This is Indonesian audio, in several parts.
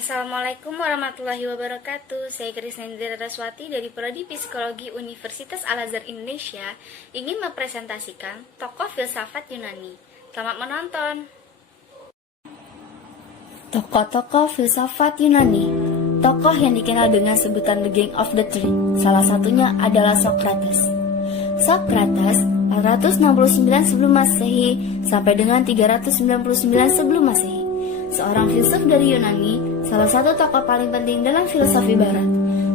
Assalamualaikum warahmatullahi wabarakatuh. Saya Krisnendra Raswati dari Prodi Psikologi Universitas Al-Azhar Indonesia ingin mempresentasikan tokoh filsafat Yunani. Selamat menonton. Tokoh-tokoh filsafat Yunani. Tokoh yang dikenal dengan sebutan The King of the Tree. Salah satunya adalah Socrates. Socrates 469 sebelum Masehi sampai dengan 399 sebelum Masehi. Seorang filsuf dari Yunani, salah satu tokoh paling penting dalam filosofi barat.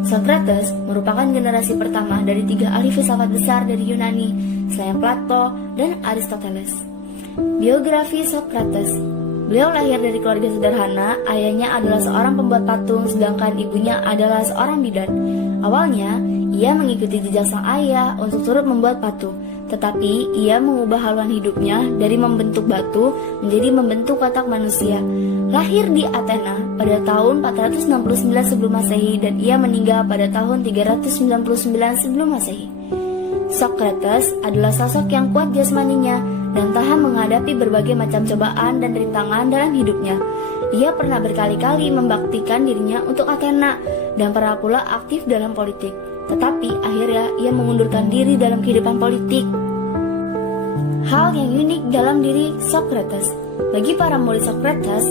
Socrates merupakan generasi pertama dari 3 ahli filsafat besar dari Yunani, selain Plato dan Aristoteles. Biografi Socrates. Beliau lahir dari keluarga sederhana, ayahnya adalah seorang pembuat patung, sedangkan ibunya adalah seorang bidan. Awalnya, ia mengikuti jejak sang ayah untuk turut membuat patung, tetapi ia mengubah haluan hidupnya dari membentuk batu menjadi membentuk watak manusia. Lahir di Athena pada tahun 469 sebelum Masehi dan ia meninggal pada tahun 399 sebelum Masehi. Socrates adalah sosok yang kuat jasmaninya dan tahan menghadapi berbagai macam cobaan dan rintangan dalam hidupnya. Ia pernah berkali-kali membaktikan dirinya untuk Athena dan pernah pula aktif dalam politik. Tetapi akhirnya ia mengundurkan diri dalam kehidupan politik. Hal yang unik dalam diri Socrates. Bagi para murid Socrates,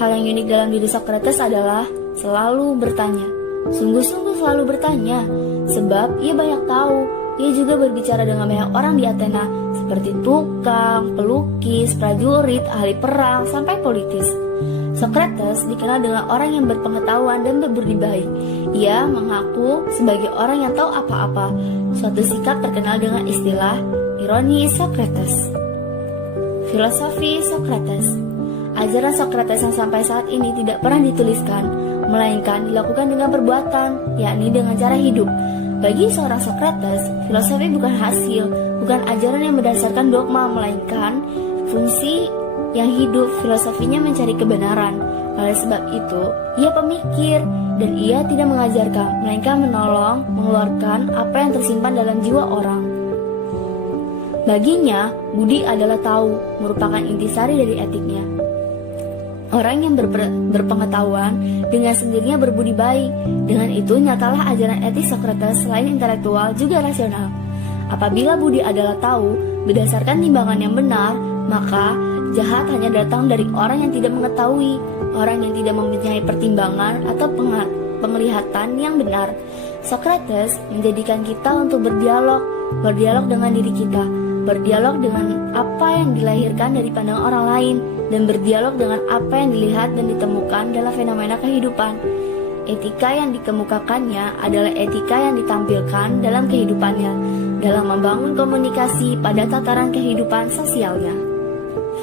hal yang unik dalam diri Socrates adalah selalu bertanya. Sungguh-sungguh selalu bertanya, sebab ia banyak tahu. Ia juga berbicara dengan banyak orang di Athena, seperti tukang, pelukis, prajurit, ahli perang, sampai politis. Socrates dikenal dengan orang yang berpengetahuan dan berbudi baik. Ia mengaku sebagai orang yang tahu apa-apa. Suatu sikap terkenal dengan istilah ironi Socrates. Filosofi Socrates. Ajaran Socrates yang sampai saat ini tidak pernah dituliskan, melainkan dilakukan dengan perbuatan, yakni dengan cara hidup. Bagi seorang Socrates, filosofi bukan hasil, bukan ajaran yang berdasarkan dogma, melainkan fungsi yang hidup. Filosofinya mencari kebenaran. Oleh sebab itu, ia pemikir dan ia tidak mengajarkan, melainkan menolong, mengeluarkan apa yang tersimpan dalam jiwa orang. Baginya, budi adalah tahu, merupakan intisari dari etiknya. Orang yang berpengetahuan dengan sendirinya berbudi baik. Dengan itu nyatalah ajaran etik Socrates selain intelektual juga rasional. Apabila budi adalah tahu berdasarkan timbangan yang benar, maka jahat hanya datang dari orang yang tidak mengetahui, orang yang tidak mempunyai pertimbangan atau penglihatan yang benar. Socrates menjadikan kita untuk berdialog dengan diri kita, berdialog dengan apa yang dilahirkan dari pandangan orang lain, dan berdialog dengan apa yang dilihat dan ditemukan dalam fenomena kehidupan. Etika yang dikemukakannya adalah etika yang ditampilkan dalam kehidupannya, dalam membangun komunikasi pada tataran kehidupan sosialnya.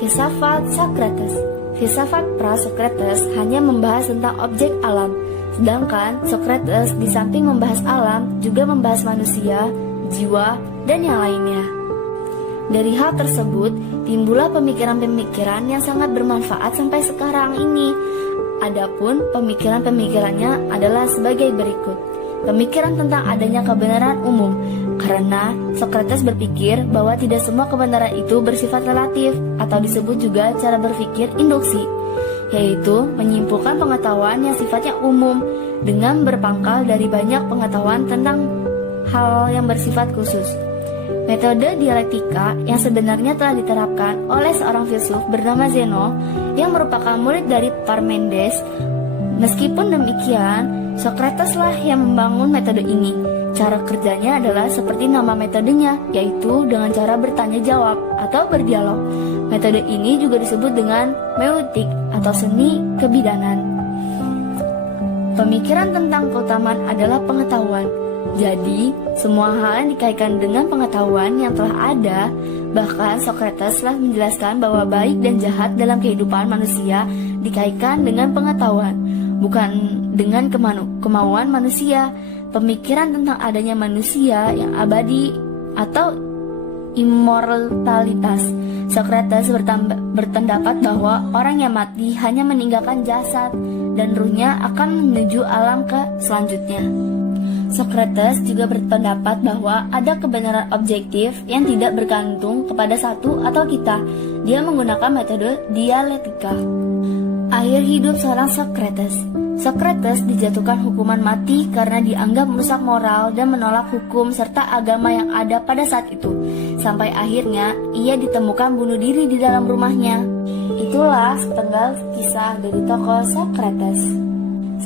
Filsafat Socrates. Filsafat pra-Socrates hanya membahas tentang objek alam, sedangkan Socrates di samping membahas alam juga membahas manusia, jiwa, dan yang lainnya. Dari hal tersebut, timbullah pemikiran-pemikiran yang sangat bermanfaat sampai sekarang ini. Adapun pemikiran-pemikirannya adalah sebagai berikut. Pemikiran tentang adanya kebenaran umum, karena Socrates berpikir bahwa tidak semua kebenaran itu bersifat relatif, atau disebut juga cara berpikir induksi, yaitu menyimpulkan pengetahuan yang sifatnya umum dengan berpangkal dari banyak pengetahuan tentang hal yang bersifat khusus. Metode dialektika yang sebenarnya telah diterapkan oleh seorang filsuf bernama Zeno yang merupakan murid dari Parmenides. Meskipun demikian, Socrateslah yang membangun metode ini. Cara kerjanya adalah seperti nama metodenya, yaitu dengan cara bertanya jawab atau berdialog. Metode ini juga disebut dengan meutik atau seni kebidanan. Pemikiran tentang keutamaan adalah pengetahuan. Jadi, semua hal yang dikaitkan dengan pengetahuan yang telah ada. Bahkan Socrates telah menjelaskan bahwa baik dan jahat dalam kehidupan manusia dikaitkan dengan pengetahuan, bukan dengan kemauan manusia. Pemikiran tentang adanya manusia yang abadi atau immortalitas. Socrates berpendapat bahwa orang yang mati hanya meninggalkan jasad dan ruhnya akan menuju alam ke selanjutnya. Socrates juga berpendapat bahwa ada kebenaran objektif yang tidak bergantung kepada satu atau kita. Dia menggunakan metode dialektika. Akhir hidup seorang Socrates. Socrates dijatuhkan hukuman mati karena dianggap merusak moral dan menolak hukum serta agama yang ada pada saat itu. Sampai akhirnya ia ditemukan bunuh diri di dalam rumahnya. Itulah sepenggal kisah dari tokoh Socrates,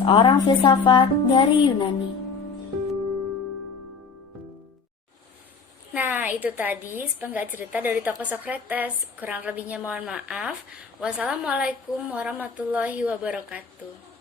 seorang filsafat dari Yunani. Nah, itu tadi sepenggal cerita dari tokoh Socrates. Kurang lebihnya mohon maaf. Wassalamualaikum warahmatullahi wabarakatuh.